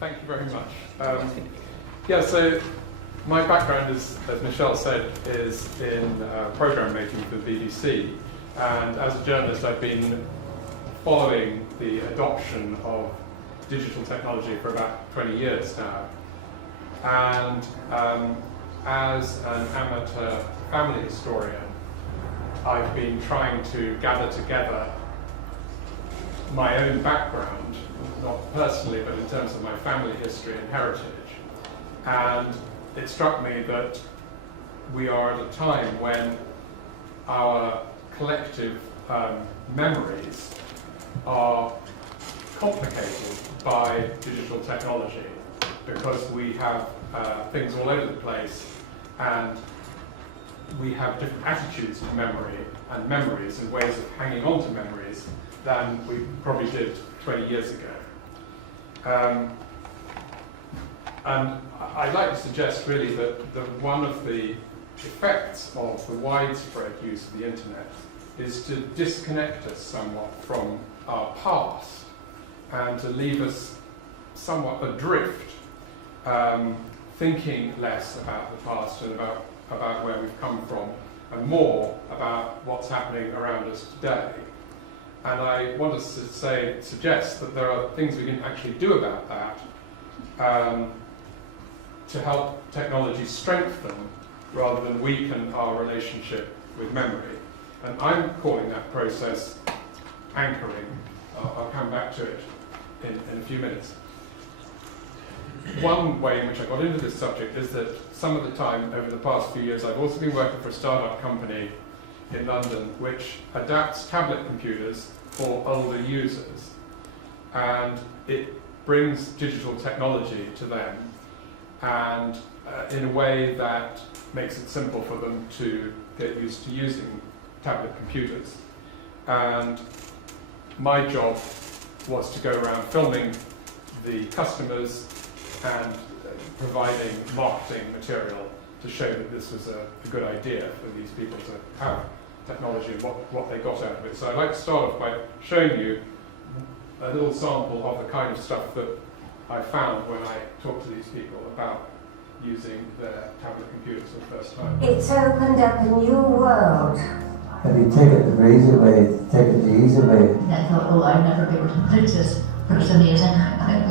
Thank you very much. Yeah, so my background is, as Michelle said, is in program making for the BBC. And as a journalist, I've been following the adoption of digital technology for about 20 years now. And as an amateur family historian, I've been trying to gather together my own background, not personally, but in terms of my family history and heritage. And it struck me that we are at a time when our collective memories are complicated by digital technology, because we have things all over the place, and we have different attitudes to memory and memories and ways of hanging on to memories than we probably did 20 years ago. And I'd like to suggest really that one of the effects of the widespread use of the internet is to disconnect us somewhat from our past and to leave us somewhat adrift, thinking less about the past and about where we've come from and more about what's happening around us today. And I want us to suggest that there are things we can actually do about that to help technology strengthen rather than weaken our relationship with memory. And I'm calling that process anchoring. I'll come back to it in a few minutes. One way in which I got into this subject is that some of the time over the past few years I've also been working for a startup company in London which adapts tablet computers for older users, and it brings digital technology to them and in a way that makes it simple for them to get used to using tablet computers. And my job was to go around filming the customers and providing marketing material to show that this was a good idea for these people to have technology and what they got out of it. So I'd like to start off by showing you a little sample of the kind of stuff that I found when I talked to these people about using their tablet computers for the first time. It's opened up a new world. If you take it the easy way, take it the easy way. I thought, oh, I'd never be able to print this, but it's amazing,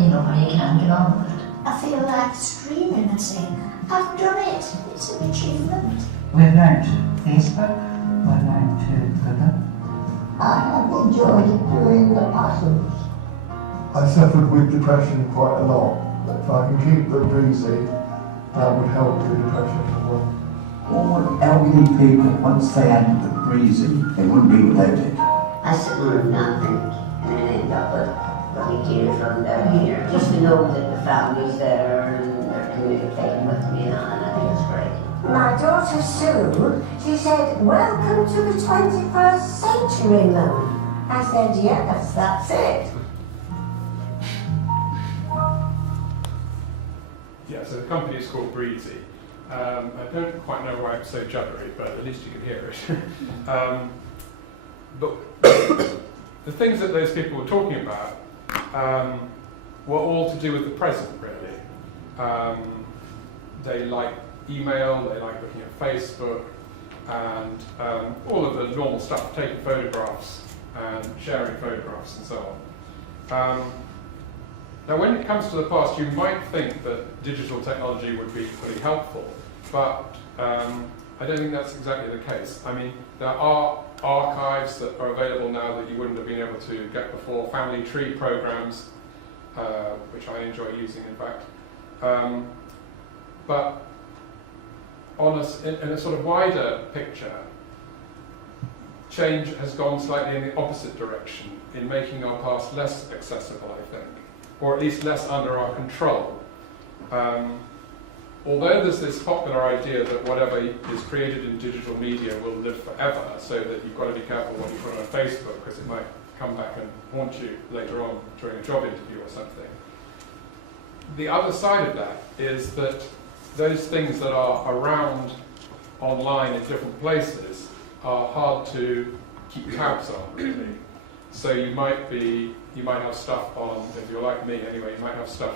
you know, how you can get on with it. I feel like screaming and saying, I've done it, it's an achievement. We've learned Facebook, we've learned Twitter. I have enjoyed doing the puzzles. I suffered with depression quite a lot. If I can keep it breezy, that would help with depression as well. All elderly people, once they had the breezy, they wouldn't be without it. I sit and not think, and then end up with running tears from down here, just to know that the family's there and they're communicating with me, and I think it's great. My daughter Sue, she said, welcome to the 21st century, Mum. I said, yes, that's it. Yeah, so the company is called Breezy. I don't quite know why it's so juddery, but at least you can hear it. But the things that those people were talking about were all to do with the present, really. They like email, they like looking at Facebook, and all of the normal stuff, taking photographs and sharing photographs and so on. Now, when it comes to the past, you might think that digital technology would be pretty helpful, but I don't think that's exactly the case. I mean, there are archives that are available now that you wouldn't have been able to get before, family tree programs, which I enjoy using, in fact. But in a sort of wider picture, change has gone slightly in the opposite direction, in making our past less accessible, I think, or at least less under our control. Although there's this popular idea that whatever is created in digital media will live forever, so that you've got to be careful what you put on Facebook, because it might come back and haunt you later on during a job interview or something. The other side of that is that those things that are around online in different places are hard to keep tabs on, really. So you might have stuff on, if you're like me anyway, you might have stuff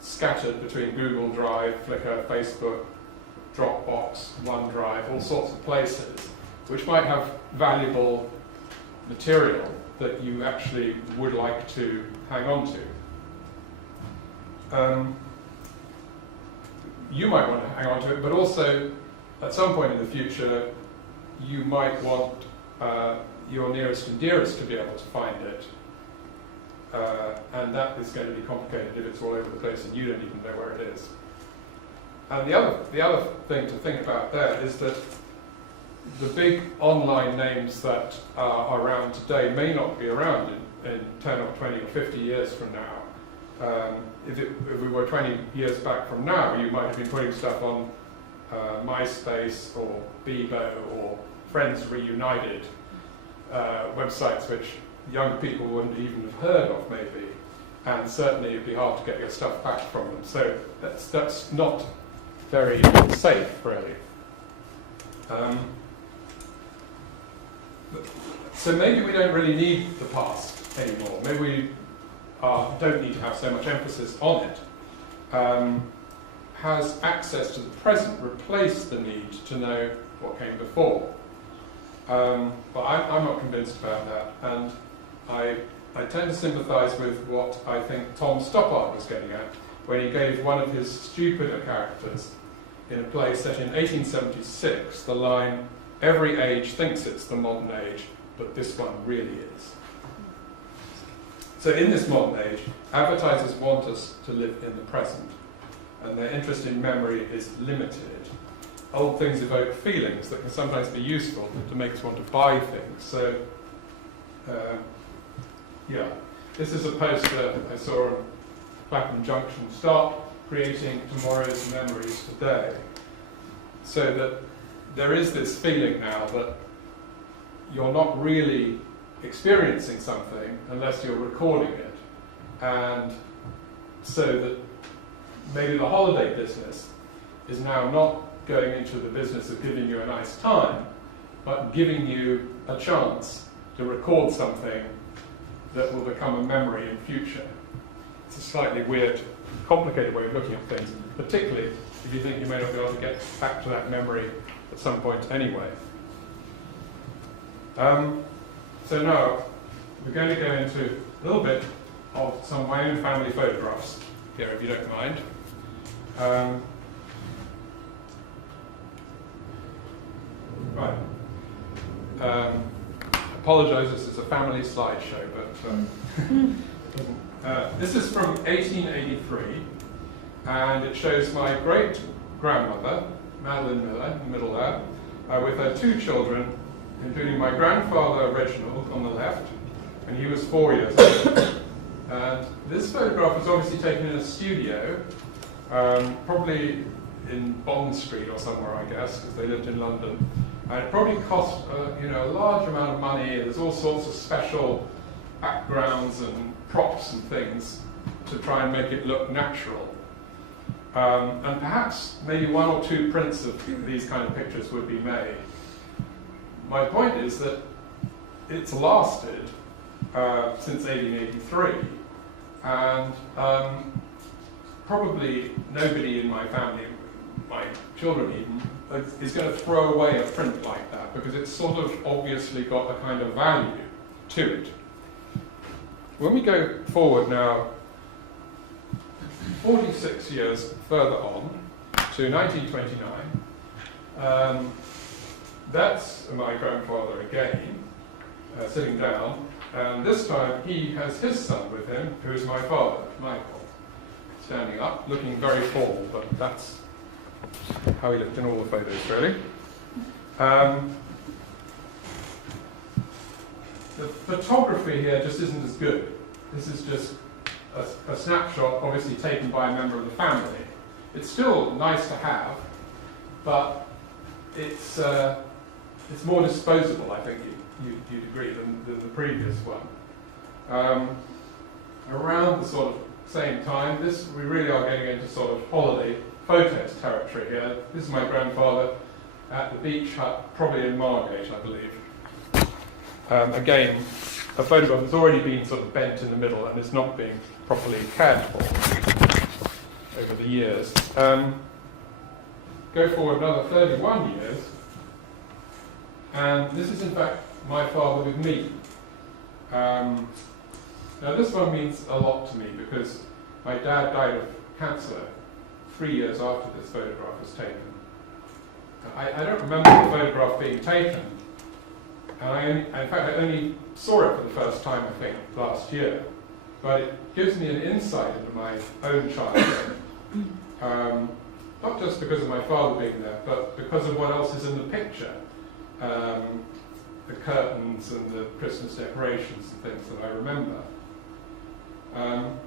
scattered between Google Drive, Flickr, Facebook, Dropbox, OneDrive, all sorts of places, which might have valuable material that you actually would like to hang on to. You might want to hang on to it, but also at some point in the future, you might want your nearest and dearest to be able to find it. And that is going to be complicated if it's all over the place and you don't even know where it is. And the other thing to think about there is that the big online names that are around today may not be around in 10 or 20 or 50 years from now. If we were 20 years back from now, you might have been putting stuff on MySpace or Bebo or Friends Reunited, websites which young people wouldn't even have heard of maybe, and certainly it'd be hard to get your stuff back from them. So that's not very safe, really. So maybe we don't really need the past anymore. Maybe we don't need to have so much emphasis on it. Has access to the present replaced the need to know what came before? But I'm not convinced about that, and I tend to sympathise with what I think Tom Stoppard was getting at when he gave one of his stupider characters in a play set in 1876 the line, "Every age thinks it's the modern age, but this one really is." So in this modern age, advertisers want us to live in the present, and their interest in memory is limited. Old things evoke feelings that can sometimes be useful to make us want to buy things. So, yeah, this is a poster I saw on Clapham Junction. Start creating tomorrow's memories today. So that there is this feeling now that you're not really experiencing something unless you're recording it. And so that maybe the holiday business is now not going into the business of giving you a nice time, but giving you a chance to record something that will become a memory in future. It's a slightly weird, complicated way of looking at things, particularly if you think you may not be able to get back to that memory at some point anyway. So now, we're going to go into a little bit of some of my own family photographs here, if you don't mind. Right. Apologise, this is a family slideshow, but this is from 1883, and it shows my great-grandmother, Madeline Miller, in the middle there, with her two children, including my grandfather, Reginald, on the left, and he was 4 years old. And this photograph was obviously taken in a studio, probably in Bond Street or somewhere, I guess, because they lived in London. And it probably cost a large amount of money. There's all sorts of special backgrounds and props and things to try and make it look natural. And perhaps maybe one or two prints of these kind of pictures would be made. My point is that it's lasted since 1883, and probably nobody in my family, my children even, is going to throw away a print like that, because it's sort of obviously got a kind of value to it. When we go forward now 46 years further on to 1929, that's my grandfather again, sitting down, and this time he has his son with him, who is my father, Michael, standing up, looking very formal, but that's how he looked in all the photos, really. The photography here just isn't as good. This is just a snapshot, obviously taken by a member of the family. It's still nice to have, but it's more disposable, I think you'd agree, than the previous one. Around the sort of same time, we really are getting into sort of holiday photos territory here. This is my grandfather at the beach hut, probably in Margate, I believe. Again, a photograph that's already been sort of bent in the middle and is not being properly cared for. over the years. Go forward another 31 years, and this is in fact my father with me. Now this one means a lot to me because my dad died of cancer 3 years after this photograph was taken. I don't remember the photograph being taken, and in fact I only saw it for the first time, I think, last year. But it gives me an insight into my own childhood, not just because of my father being there, but because of what else is in the picture. The curtains and the Christmas decorations and things that I remember. And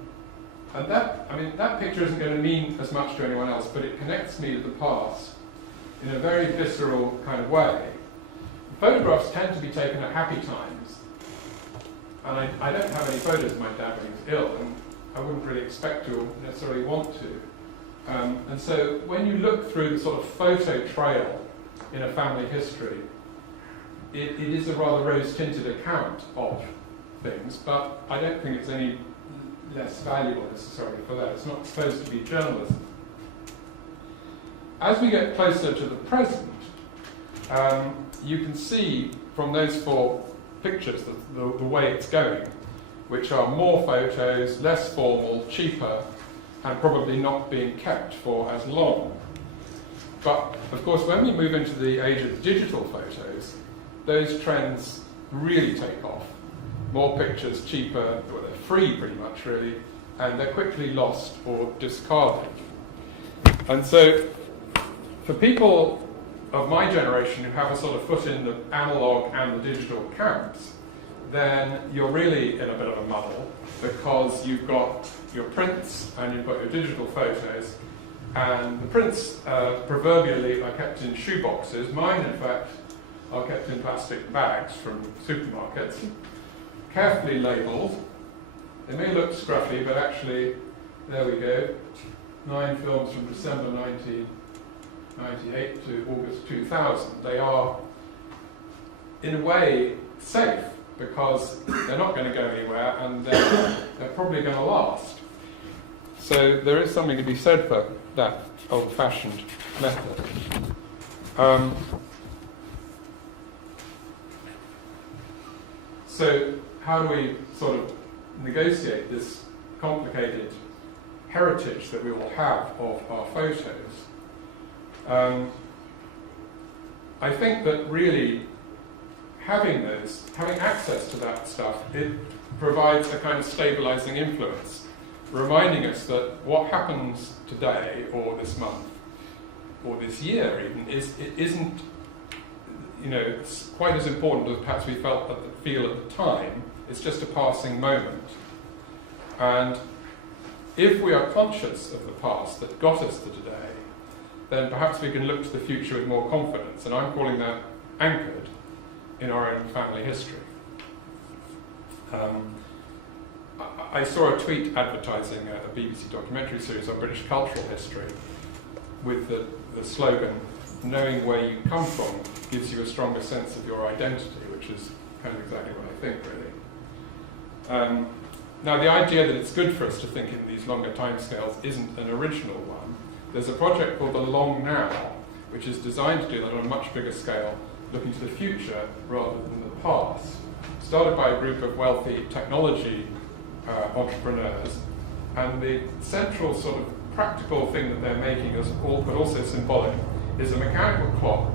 that picture isn't going to mean as much to anyone else, but it connects me to the past in a very visceral kind of way. Photographs tend to be taken at happy times, and I don't have any photos of my dad when he was ill, and I wouldn't really expect to or necessarily want to. And so when you look through the sort of photo trail in a family history, it is a rather rose-tinted account of things, but I don't think it's any less valuable necessarily for that. It's not supposed to be journalism. As we get closer to the present, you can see from those 4 pictures the way it's going, which are more photos, less formal, cheaper, and probably not being kept for as long. But of course, when we move into the age of digital photos, those trends really take off. More pictures, cheaper, well, they're free pretty much really, and they're quickly lost or discarded. And so, for people of my generation who have a sort of foot in the analog and the digital camps, then you're really in a bit of a muddle, because you've got your prints and you've got your digital photos, and the prints proverbially are kept in shoe boxes. Mine, in fact, are kept in plastic bags from supermarkets, carefully labelled. They may look scruffy, but actually, there we go, 9 films from December 1998 to August 2000. They are, in a way, safe, because they're not going to go anywhere, and they're probably going to last. So there is something to be said for that old-fashioned method. So how do we sort of negotiate this complicated heritage that we all have of our photos? I think that really having access to that stuff, it provides a kind of stabilizing influence, reminding us that what happens today, or this month, or this year even, isn't quite as important as perhaps we feel at the time. It's just a passing moment. And if we are conscious of the past that got us to today, then perhaps we can look to the future with more confidence, and I'm calling that anchored in our own family history. I saw a tweet advertising a BBC documentary series on British cultural history with the slogan, "Knowing where you come from gives you a stronger sense of your identity," which is kind of exactly what I think, really. Now, the idea that it's good for us to think in these longer timescales isn't an original one. There's a project called The Long Now, which is designed to do that on a much bigger scale, looking to the future rather than the past. Started by a group of wealthy technology entrepreneurs, and the central sort of practical thing that they're making, but also symbolic, is a mechanical clock.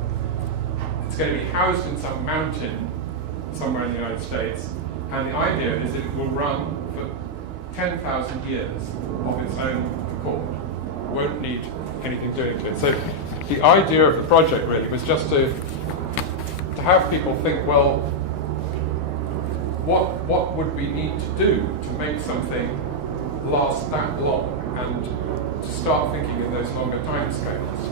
It's going to be housed in some mountain somewhere in the United States, and the idea is that it will run for 10,000 years of its own accord. Won't need anything doing to it. So the idea of the project really was just to have people think, well, what would we need to do to make something last that long, and to start thinking in those longer time scales.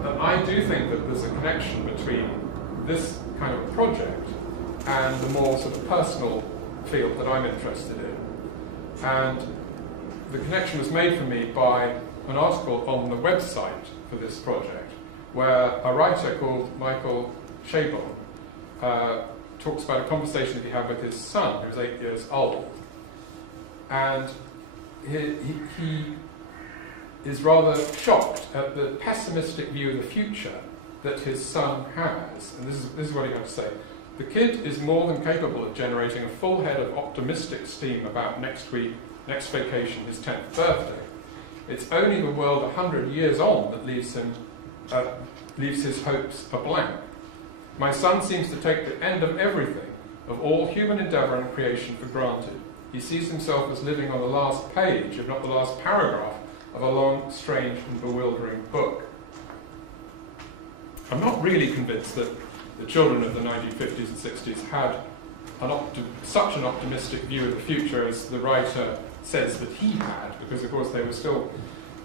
And I do think that there's a connection between this kind of project and the more sort of personal field that I'm interested in. And the connection was made for me by an article on the website for this project, where a writer called Michael Chabon talks about a conversation that he had with his son, who was 8 years old. And he is rather shocked at the pessimistic view of the future that his son has. And this is what he had to say. The kid is more than capable of generating a full head of optimistic steam about next week, next vacation, his 10th birthday. It's only the world 100 years on that leaves his hopes a blank. My son seems to take the end of everything, of all human endeavour and creation, for granted. He sees himself as living on the last page, if not the last paragraph, of a long, strange and bewildering book. I'm not really convinced that the children of the 1950s and 60s had such an optimistic view of the future as the writer says that he had, because of course they were still,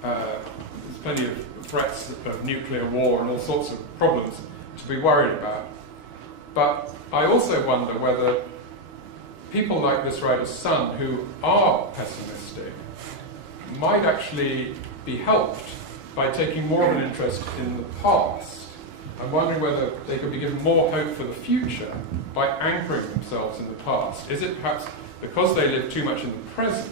there's plenty of threats of nuclear war and all sorts of problems to be worried about. But I also wonder whether people like this writer's son, who are pessimistic, might actually be helped by taking more of an interest in the past. I'm wondering whether they could be given more hope for the future by anchoring themselves in the past. Is it perhaps because they live too much in the present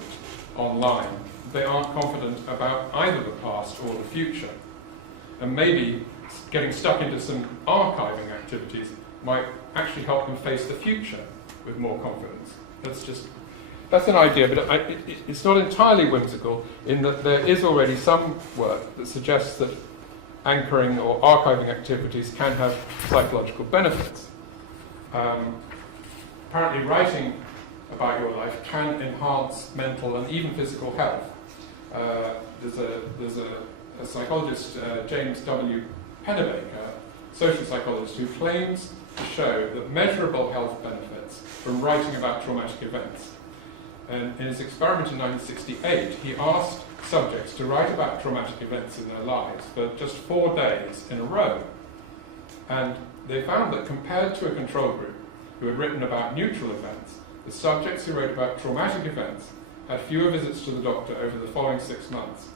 online, they aren't confident about either the past or the future? And maybe getting stuck into some archiving activities might actually help them face the future with more confidence. That's an idea, but it's not entirely whimsical in that there is already some work that suggests that anchoring or archiving activities can have psychological benefits. Apparently writing about your life can enhance mental and even physical health. There's a psychologist, James W. Pennebaker, social psychologist, who claims to show that measurable health benefits from writing about traumatic events. And in his experiment in 1968, he asked subjects to write about traumatic events in their lives for just 4 days in a row. And they found that compared to a control group who had written about neutral events, the subjects who wrote about traumatic events had fewer visits to the doctor over the following 6 months.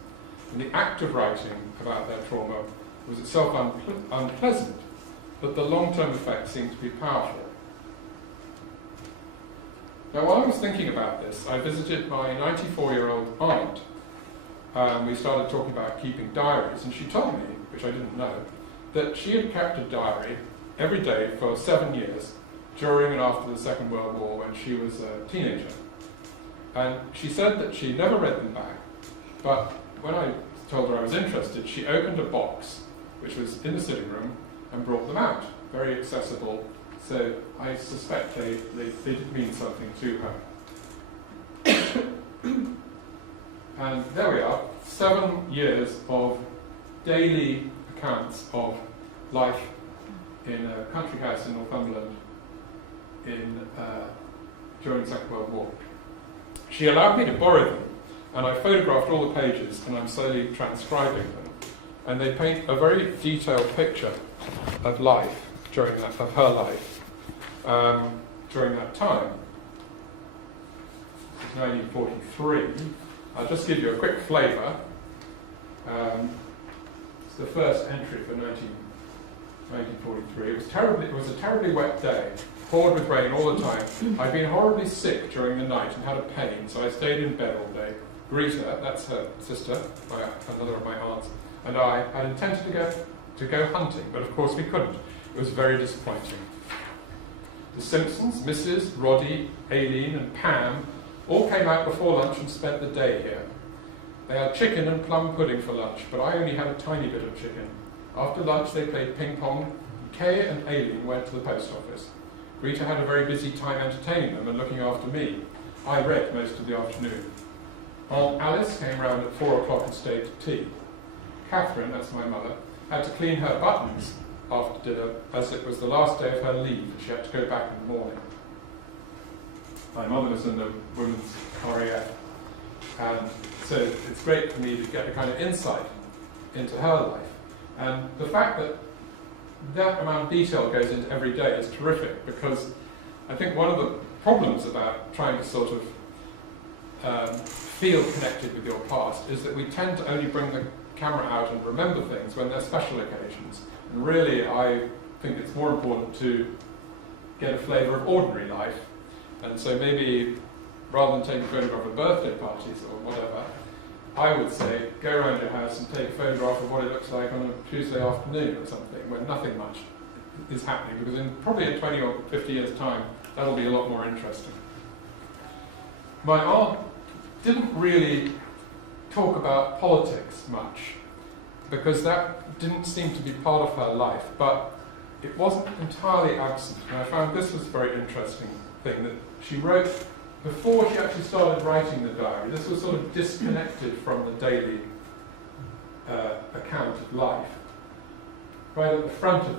And the act of writing about their trauma was itself unpleasant, but the long-term effects seemed to be powerful. Now, while I was thinking about this, I visited my 94-year-old aunt. We started talking about keeping diaries, and she told me, which I didn't know, that she had kept a diary every day for 7 years during and after the Second World War when she was a teenager. And she said that she never read them back, but when I told her I was interested, she opened a box which was in the sitting room and brought them out, very accessible. So I suspect they did mean something to her. And there we are, 7 years of daily accounts of life in a country house in Northumberland during the Second World War. She allowed me to borrow them, and I photographed all the pages, and I'm slowly transcribing them. And they paint a very detailed picture of life of her life during that time. This is 1943. I'll just give you a quick flavour. It's the first entry for 1943. It was a terribly wet day, poured with rain all the time. I'd been horribly sick during the night and had a pain, so I stayed in bed all day. Greta, that's her sister, another of my aunts, and I had intended to go hunting, but of course we couldn't. It was very disappointing. The Simpsons, Mrs., Roddy, Aileen and Pam all came out before lunch and spent the day here. They had chicken and plum pudding for lunch, but I only had a tiny bit of chicken. After lunch they played ping pong. Kay and Aileen went to the post office. Greta had a very busy time entertaining them and looking after me. I read most of the afternoon. Aunt Alice came round at 4 o'clock and stayed to tea. Catherine, that's my mother, had to clean her buttons after dinner as it was the last day of her leave and she had to go back in the morning. My mother was in the Women's RAF, and so it's great for me to get a kind of insight into her life. And the fact that that amount of detail goes into every day is terrific, because I think one of the problems about trying to sort of feel connected with your past is that we tend to only bring the camera out and remember things when they're special occasions. And really, I think it's more important to get a flavour of ordinary life. And so maybe rather than taking a photograph of birthday parties or whatever, I would say go around your house and take a photograph of what it looks like on a Tuesday afternoon or something, when nothing much is happening, because in probably in 20 or 50 years' time, that'll be a lot more interesting. My aunt didn't really talk about politics much, because that didn't seem to be part of her life, but it wasn't entirely absent. And I found this was a very interesting thing, that she wrote, before she actually started writing the diary, this was sort of disconnected from the daily account of life. Right at the front of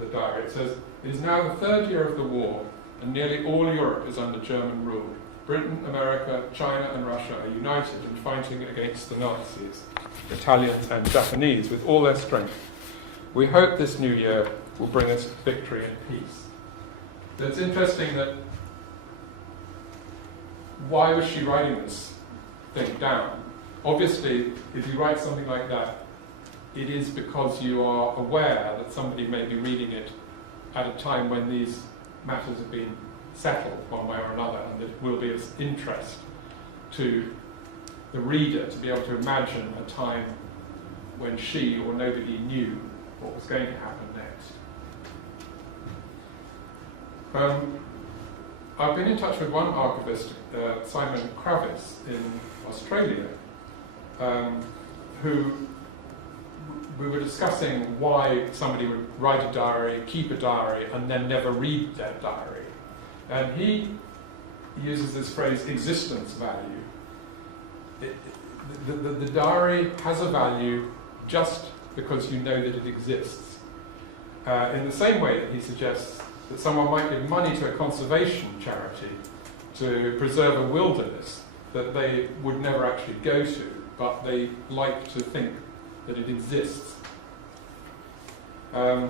the diary it says, "It is now the third year of the war, and nearly all Europe is under German rule. Britain, America, China and Russia are united in fighting against the Nazis, Italians and Japanese, with all their strength. We hope this new year will bring us victory and peace." So it's interesting that, why was she writing this thing down? Obviously, if you write something like that, it is because you are aware that somebody may be reading it at a time when these matters have been settled one way or another, and that it will be of interest to the reader to be able to imagine a time when she or nobody knew what was going to happen next. I've been in touch with one archivist, Simon Kravis in Australia, who we were discussing why somebody would write a diary, keep a diary, and then never read their diary. And he uses this phrase, existence value. The diary has a value just because you know that it exists. In the same way that he suggests that someone might give money to a conservation charity to preserve a wilderness that they would never actually go to, but they like to think that it exists. In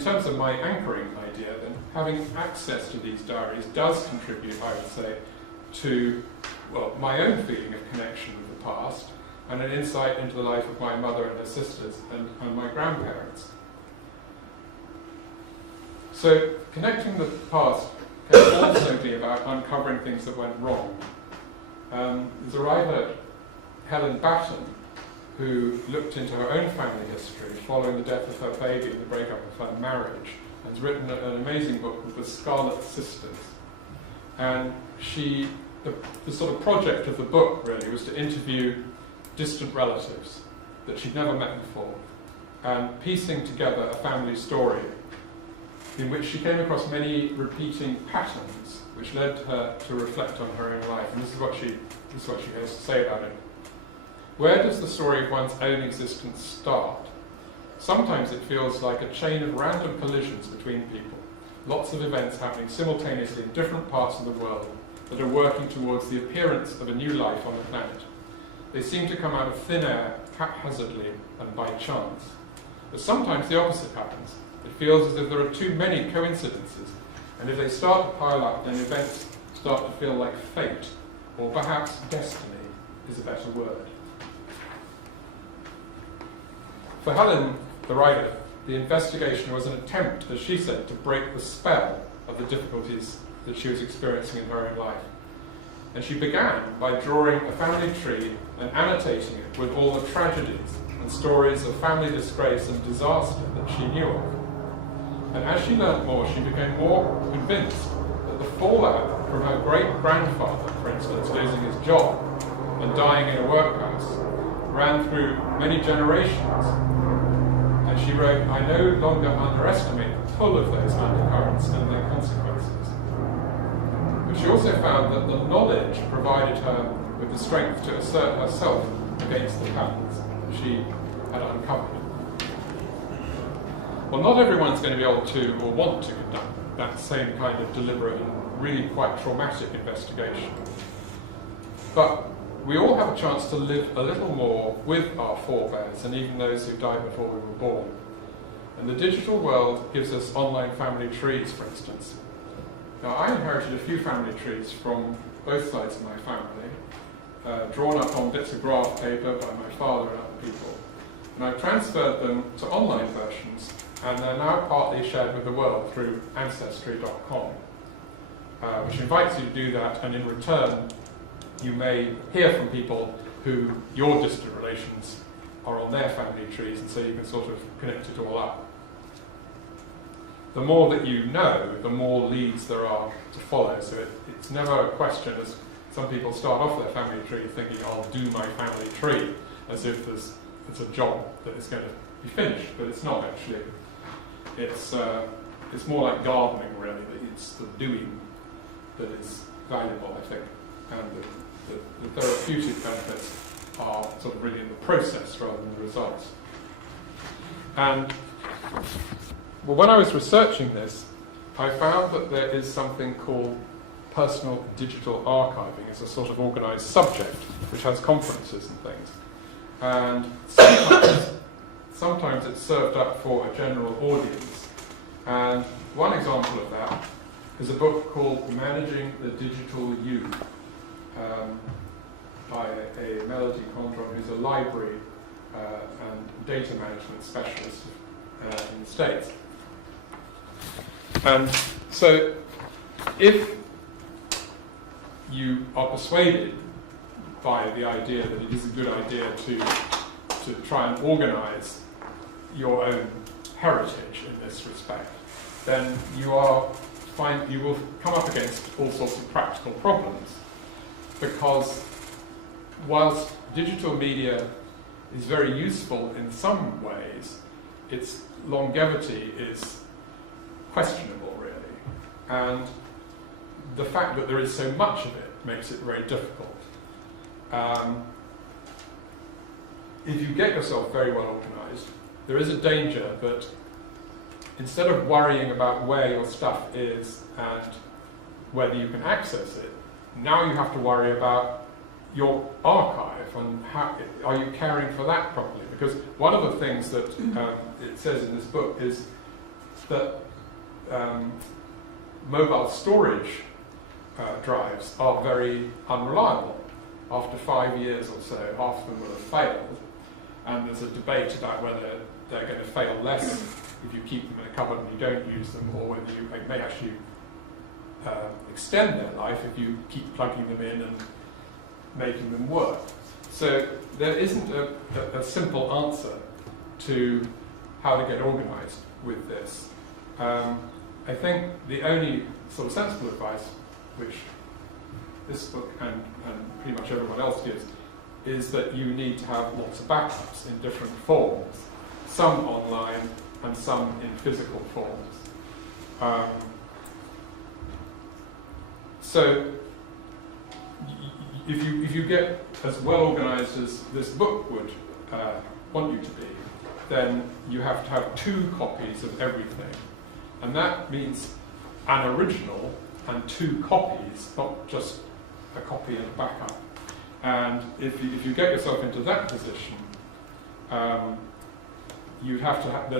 terms of my anchoring idea, then, having access to these diaries does contribute, I would say, to, well, my own feeling of connection with the past, and an insight into the life of my mother and her sisters and my grandparents. So, connecting the past can also be about uncovering things that went wrong. There's a writer, Helen Batten, who looked into her own family history following the death of her baby and the breakup of her marriage, and has written an amazing book called The Scarlet Sisters. And the sort of project of the book really was to interview distant relatives that she'd never met before, and piecing together a family story in which she came across many repeating patterns, which led her to reflect on her own life. And this is what she has to say about it. Where does the story of one's own existence start? Sometimes it feels like a chain of random collisions between people, lots of events happening simultaneously in different parts of the world that are working towards the appearance of a new life on the planet. They seem to come out of thin air, haphazardly and by chance. But sometimes the opposite happens. It feels as if there are too many coincidences, and if they start to pile up, then events start to feel like fate, or perhaps destiny is a better word. For Helen, the writer, the investigation was an attempt, as she said, to break the spell of the difficulties that she was experiencing in her own life. And she began by drawing a family tree and annotating it with all the tragedies and stories of family disgrace and disaster that she knew of. And as she learnt more, she became more convinced that the fallout from her great-grandfather, for instance, losing his job and dying in a workhouse, ran through many generations. And she wrote, "I no longer underestimate the pull of those undercurrents and their consequences." But she also found that the knowledge provided her with the strength to assert herself against the patterns that she had uncovered. Well, not everyone's going to be able to or want to conduct that same kind of deliberate and really quite traumatic investigation. But we all have a chance to live a little more with our forebears and even those who died before we were born. And the digital world gives us online family trees, for instance. Now, I inherited a few family trees from both sides of my family, drawn up on bits of graph paper by my father and other people. And I've transferred them to online versions, and they're now partly shared with the world through Ancestry.com. which invites you to do that, and in return you may hear from people who your distant relations are on their family trees, and so you can sort of connect it all up. The more that you know, the more leads there are to follow. So it's never a question, as some people start off their family tree thinking, I'll do my family tree, as if it's a job that is going to be finished, but it's not actually. It's more like gardening, really. That it's the doing that is valuable, I think, and the therapeutic benefits are sort of really in the process rather than the results. And well, when I was researching this, I found that there is something called personal digital archiving as a sort of organised subject, which has conferences and things. And sometimes it's served up for a general audience. And one example of that is a book called Managing the Digital You, by a Melody Condron, who's a library and data management specialist in the States. And so if you are persuaded by the idea that it is a good idea to try and organise your own heritage in this respect, then you will come up against all sorts of practical problems, because whilst digital media is very useful in some ways, its longevity is questionable, really. And the fact that there is so much of it makes it very difficult. If you get yourself very well organised, there is a danger that instead of worrying about where your stuff is and whether you can access it, now you have to worry about your archive and how are you caring for that properly. Because one of the things that it says in this book is that mobile storage drives are very unreliable. After 5 years or so, half of them will have failed, and there's a debate about whether they're going to fail less if you keep them in a cupboard and you don't use them, or whether you may actually extend their life if you keep plugging them in and making them work. So there isn't a simple answer to how to get organised with this. I think the only sort of sensible advice, which this book and pretty much everyone else gives, is that you need to have lots of backups in different forms, some online and some in physical forms. So if you get as well organised as this book would want you to be, then you have to have 2 copies of everything. And that means an original and 2 copies, not just a copy and a backup. And if you get yourself into that position, there'd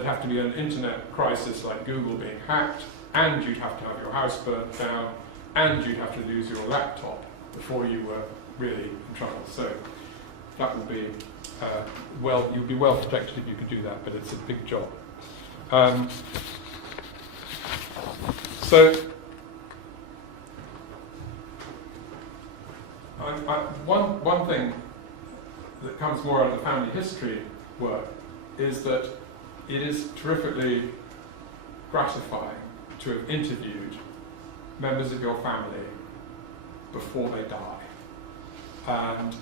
have to be an internet crisis like Google being hacked, and you'd have to have your house burnt down, and you'd have to lose your laptop before you were really in trouble. So that would be you'd be well protected if you could do that, but it's a big job. One thing that comes more out of the family history work is that it is terrifically gratifying to have interviewed members of your family before they die. And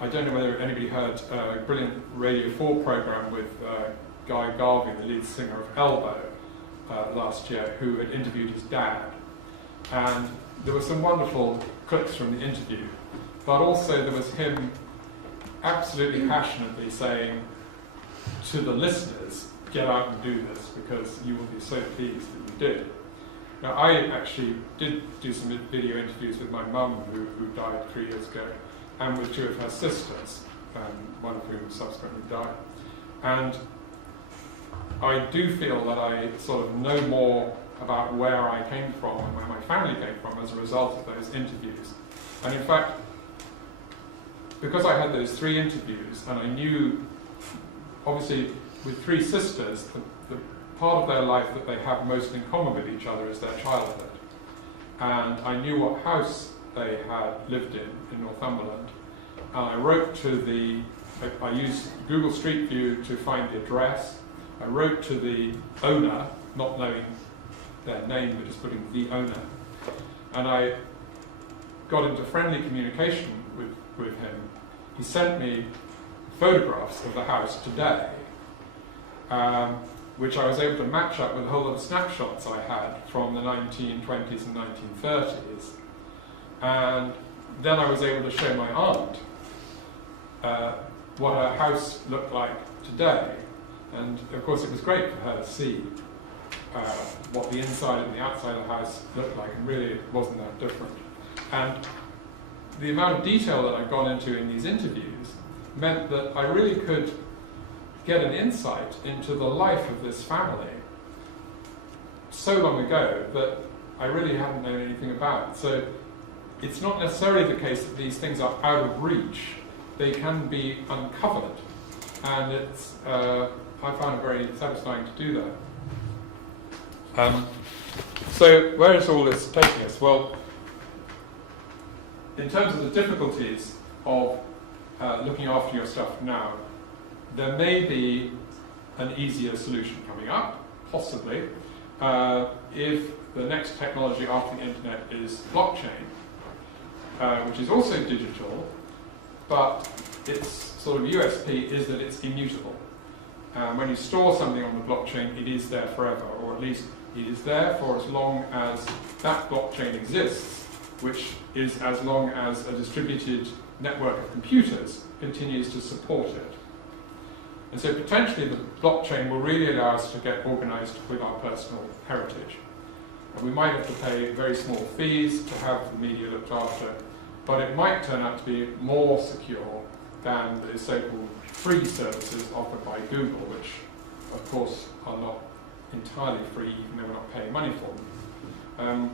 I don't know whether anybody heard a brilliant Radio 4 programme with Guy Garvey, the lead singer of Elbow, last year, who had interviewed his dad. And there were some wonderful clips from the interview, but also there was him absolutely passionately saying to the listeners, get out and do this because you will be so pleased that you did. Now, I actually did do some video interviews with my mum, who died 3 years ago, and with 2 of her sisters, one of whom subsequently died. And I do feel that I sort of know more about where I came from and where my family came from as a result of those interviews. And in fact, because I had those 3 interviews, and I knew, obviously, with 3 sisters, the part of their life that they have most in common with each other is their childhood. and I knew what house they had lived in Northumberland. And I wrote to the, I used Google Street View to find the address. I wrote to the owner, not knowing their name, but just putting the owner. And I got into friendly communication with him. He sent me photographs of the house today, which I was able to match up with a whole lot of snapshots I had from the 1920s and 1930s. And then I was able to show my aunt what her house looked like today. And of course it was great for her to see what the inside and the outside of the house looked like, and really it wasn't that different. And the amount of detail that I've gone into in these interviews meant that I really could get an insight into the life of this family so long ago that I really hadn't known anything about. So it's not necessarily the case that these things are out of reach. They can be uncovered, and it's I found it very satisfying to do that. So where is all this taking us? Well, in terms of the difficulties of looking after your stuff now, there may be an easier solution coming up, possibly, if the next technology after the internet is blockchain, which is also digital, but its sort of USP is that it's immutable. When you store something on the blockchain, it is there forever, or at least it is there for as long as that blockchain exists, which is as long as a distributed network of computers continues to support it. And so potentially the blockchain will really allow us to get organized with our personal heritage. And we might have to pay very small fees to have the media looked after, but it might turn out to be more secure than the so-called free services offered by Google, which of course are not entirely free, even though we're not paying money for them.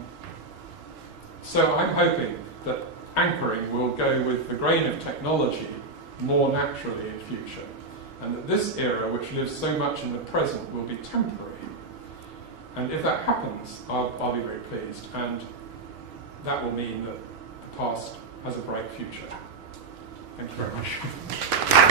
So I'm hoping that anchoring will go with the grain of technology more naturally in future, and that this era, which lives so much in the present, will be temporary. And if that happens, I'll be very pleased, and that will mean that the past has a bright future. Thank you very much.